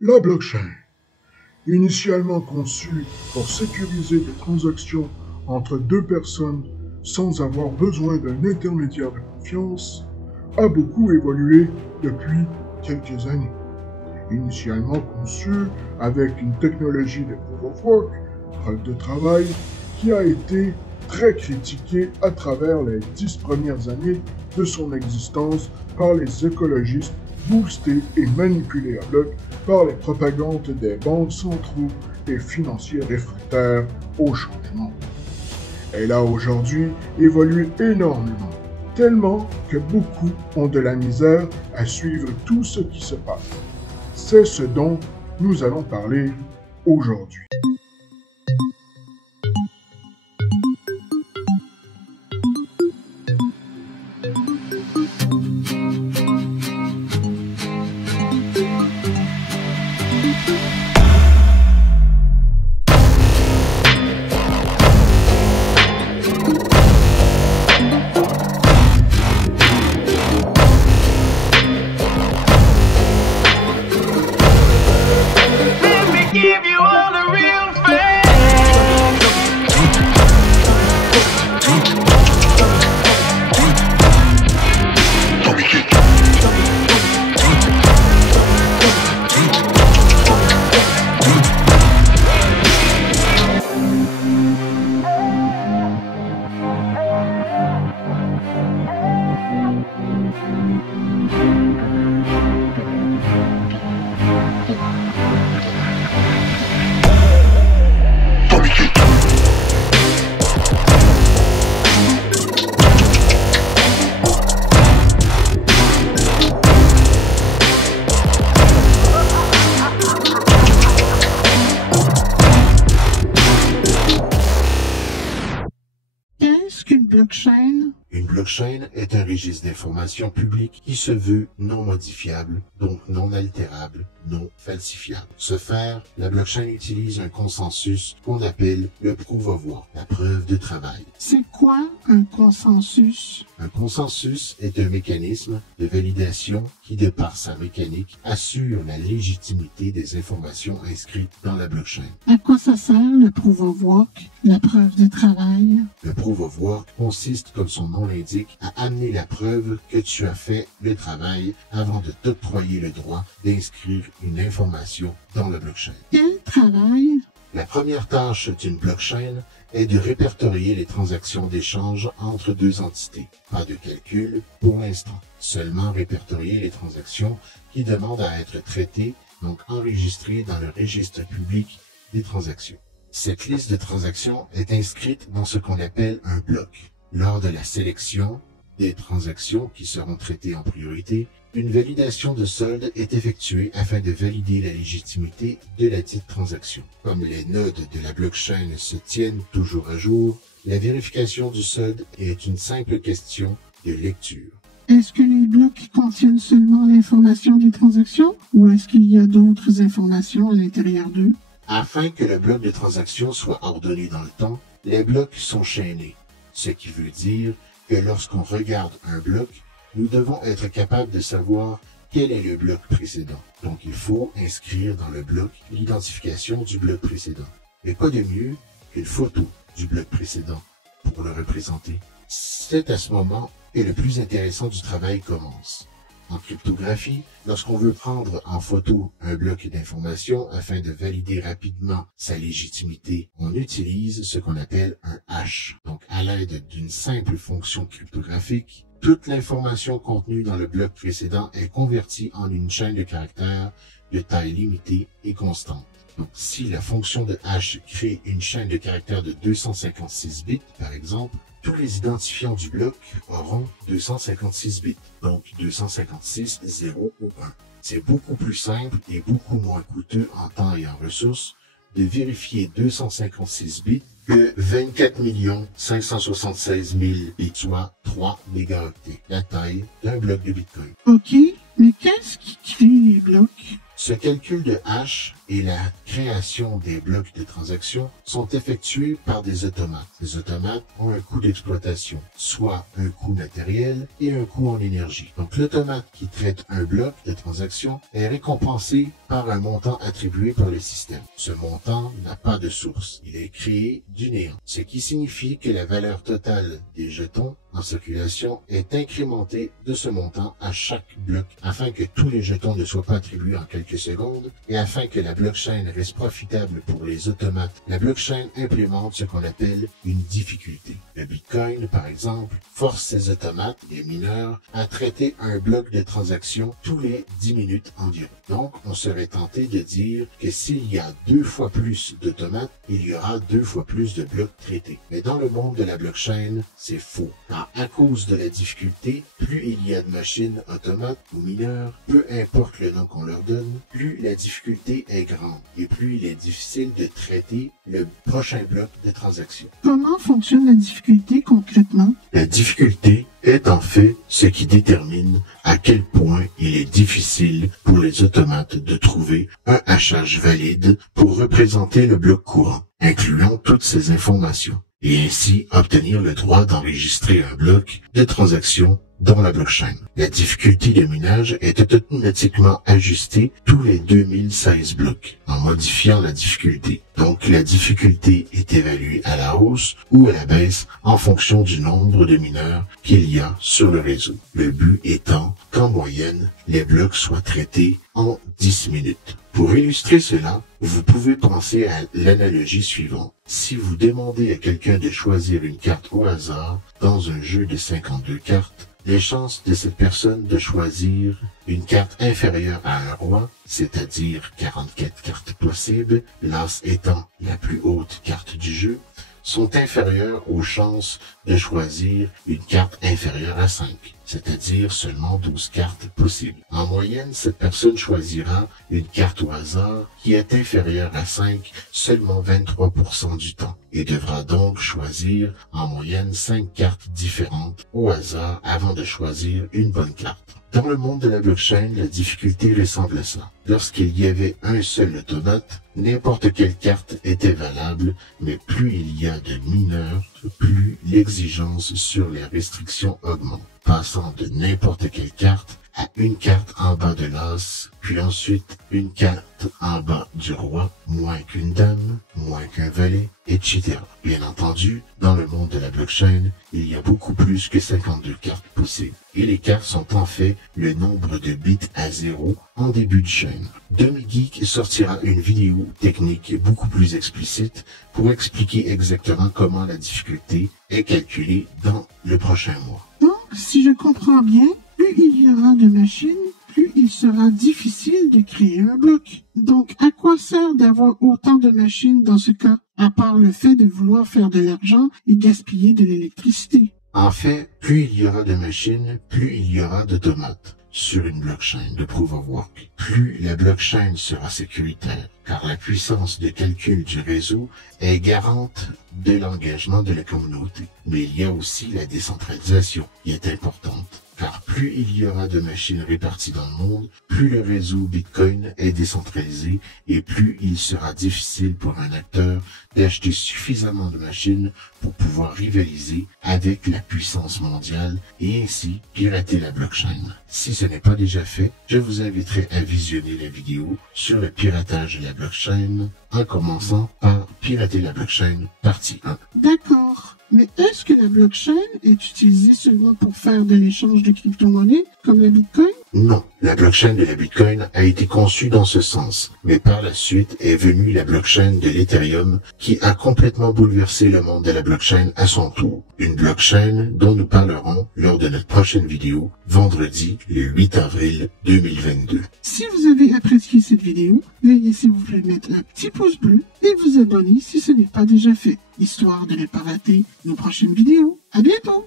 La blockchain, initialement conçue pour sécuriser des transactions entre deux personnes sans avoir besoin d'un intermédiaire de confiance, a beaucoup évolué depuis quelques années. Initialement conçue avec une technologie de proof of work, preuve de travail, qui a été très critiquée à travers les 10 premières années de son existence par les écologistes, boostée et manipulée à bloc par les propagandes des banques centraux et financiers réfractaires au changement. Elle a aujourd'hui évolué énormément, tellement que beaucoup ont de la misère à suivre tout ce qui se passe. C'est ce dont nous allons parler aujourd'hui. Une blockchain est un registre d'informations publiques qui se veut non modifiable, donc non altérable, non falsifiable. Ce faire, la blockchain utilise un consensus qu'on appelle le proof of work, la preuve de travail. C'est quoi un consensus? Un consensus est un mécanisme de validation qui, de par sa mécanique, assure la légitimité des informations inscrites dans la blockchain. À quoi ça sert le proof of work, la preuve de travail? Le proof of work consiste, comme son nom l'indique, à amener la preuve que tu as fait le travail avant de t'octroyer le droit d'inscrire une information dans la blockchain. Quel travail? La première tâche d'une blockchain est de répertorier les transactions d'échange entre deux entités. Pas de calcul pour l'instant, seulement répertorier les transactions qui demandent à être traitées, donc enregistrées dans le registre public des transactions. Cette liste de transactions est inscrite dans ce qu'on appelle un bloc. Lors de la sélection des transactions qui seront traitées en priorité, une validation de solde est effectuée afin de valider la légitimité de la dite transaction. Comme les nodes de la blockchain se tiennent toujours à jour, la vérification du solde est une simple question de lecture. Est-ce que les blocs contiennent seulement l'information des transactions ou est-ce qu'il y a d'autres informations à l'intérieur d'eux? Afin que le bloc de transaction soit ordonné dans le temps, les blocs sont chaînés, ce qui veut dire que lorsqu'on regarde un bloc, nous devons être capables de savoir quel est le bloc précédent. Donc il faut inscrire dans le bloc l'identification du bloc précédent. Et quoi de mieux qu'une photo du bloc précédent pour le représenter? C'est à ce moment que le plus intéressant du travail commence. En cryptographie, lorsqu'on veut prendre en photo un bloc d'information afin de valider rapidement sa légitimité, on utilise ce qu'on appelle un hash. Donc, à l'aide d'une simple fonction cryptographique, toute l'information contenue dans le bloc précédent est convertie en une chaîne de caractères de taille limitée et constante. Donc, si la fonction de hash crée une chaîne de caractères de 256 bits, par exemple, tous les identifiants du bloc auront 256 bits, donc 256, 0 ou 1. C'est beaucoup plus simple et beaucoup moins coûteux en temps et en ressources de vérifier 256 bits que 24 576 000 bits, soit 3 mégaoctets, la taille d'un bloc de Bitcoin. OK, mais qu'est-ce qui crée les blocs? Ce calcul de hash est et la création des blocs de transaction sont effectués par des automates. Les automates ont un coût d'exploitation, soit un coût matériel et un coût en énergie. Donc l'automate qui traite un bloc de transaction est récompensé par un montant attribué par le système. Ce montant n'a pas de source. Il est créé du néant, ce qui signifie que la valeur totale des jetons en circulation est incrémentée de ce montant à chaque bloc afin que tous les jetons ne soient pas attribués en quelques secondes et afin que la blockchain reste profitable pour les automates. La blockchain implémente ce qu'on appelle une difficulté. Le Bitcoin, par exemple, force ses automates, les mineurs, à traiter un bloc de transaction tous les 10 minutes environ. Donc, on serait tenté de dire que s'il y a 2 fois plus d'automates, il y aura 2 fois plus de blocs traités. Mais dans le monde de la blockchain, c'est faux. Car à cause de la difficulté, plus il y a de machines automates ou mineurs, peu importe le nom qu'on leur donne, plus la difficulté est grande et plus il est difficile de traiter le prochain bloc de transaction. Comment fonctionne la difficulté concrètement? La difficulté est en fait ce qui détermine à quel point il est difficile pour les automates de trouver un hachage valide pour représenter le bloc courant, incluant toutes ces informations, et ainsi obtenir le droit d'enregistrer un bloc de transaction dans la blockchain. La difficulté de minage est automatiquement ajustée tous les 2016 blocs en modifiant la difficulté. Donc la difficulté est évaluée à la hausse ou à la baisse en fonction du nombre de mineurs qu'il y a sur le réseau. Le but étant qu'en moyenne, les blocs soient traités en 10 minutes. Pour illustrer cela, vous pouvez penser à l'analogie suivante. Si vous demandez à quelqu'un de choisir une carte au hasard dans un jeu de 52 cartes, les chances de cette personne de choisir une carte inférieure à un roi, c'est-à-dire 44 cartes possibles, l'as étant la plus haute carte du jeu, sont inférieures aux chances de choisir une carte inférieure à 5, c'est-à-dire seulement 12 cartes possibles. En moyenne, cette personne choisira une carte au hasard qui est inférieure à 5 seulement 23% du temps et devra donc choisir en moyenne 5 cartes différentes au hasard avant de choisir une bonne carte. Dans le monde de la blockchain, la difficulté ressemble à ça. Lorsqu'il y avait un seul automate, n'importe quelle carte était valable, mais plus il y a de mineurs, plus l'exigence sur les restrictions augmente, passant de n'importe quelle carte à une carte en bas de l'as, puis ensuite une carte en bas du roi, moins qu'une dame, moins qu'un valet, etc. Bien entendu, dans le monde de la blockchain, il y a beaucoup plus que 52 cartes possibles. Et les cartes sont en fait le nombre de bits à 0 en début de chaîne. DemiGeek sortira une vidéo technique beaucoup plus explicite pour expliquer exactement comment la difficulté est calculée dans le prochain mois. Donc, si je comprends bien, plus il y aura de machines, plus il sera difficile de créer un bloc. Donc, à quoi sert d'avoir autant de machines dans ce cas, à part le fait de vouloir faire de l'argent et gaspiller de l'électricité? En fait, plus il y aura de machines, plus il y aura d'automates sur une blockchain de Proof of Work. Plus la blockchain sera sécuritaire, car la puissance de calcul du réseau est garante de l'engagement de la communauté. Mais il y a aussi la décentralisation qui est importante. Car plus il y aura de machines réparties dans le monde, plus le réseau Bitcoin est décentralisé et plus il sera difficile pour un acteur d'acheter suffisamment de machines pour pouvoir rivaliser avec la puissance mondiale et ainsi pirater la blockchain. Si ce n'est pas déjà fait, je vous inviterai à visionner la vidéo sur le piratage de la blockchain en commençant par pirater la blockchain partie 1. D'accord. Mais est-ce que la blockchain est utilisée seulement pour faire de l'échange de crypto-monnaies comme le Bitcoin? Non, la blockchain de la Bitcoin a été conçue dans ce sens, mais par la suite est venue la blockchain de l'Ethereum qui a complètement bouleversé le monde de la blockchain à son tour. Une blockchain dont nous parlerons lors de notre prochaine vidéo, vendredi le 8 avril 2022. Si vous avez apprécié cette vidéo, veuillez s'il vous plaît mettre un petit pouce bleu et vous abonner si ce n'est pas déjà fait, histoire de ne pas rater nos prochaines vidéos. À bientôt!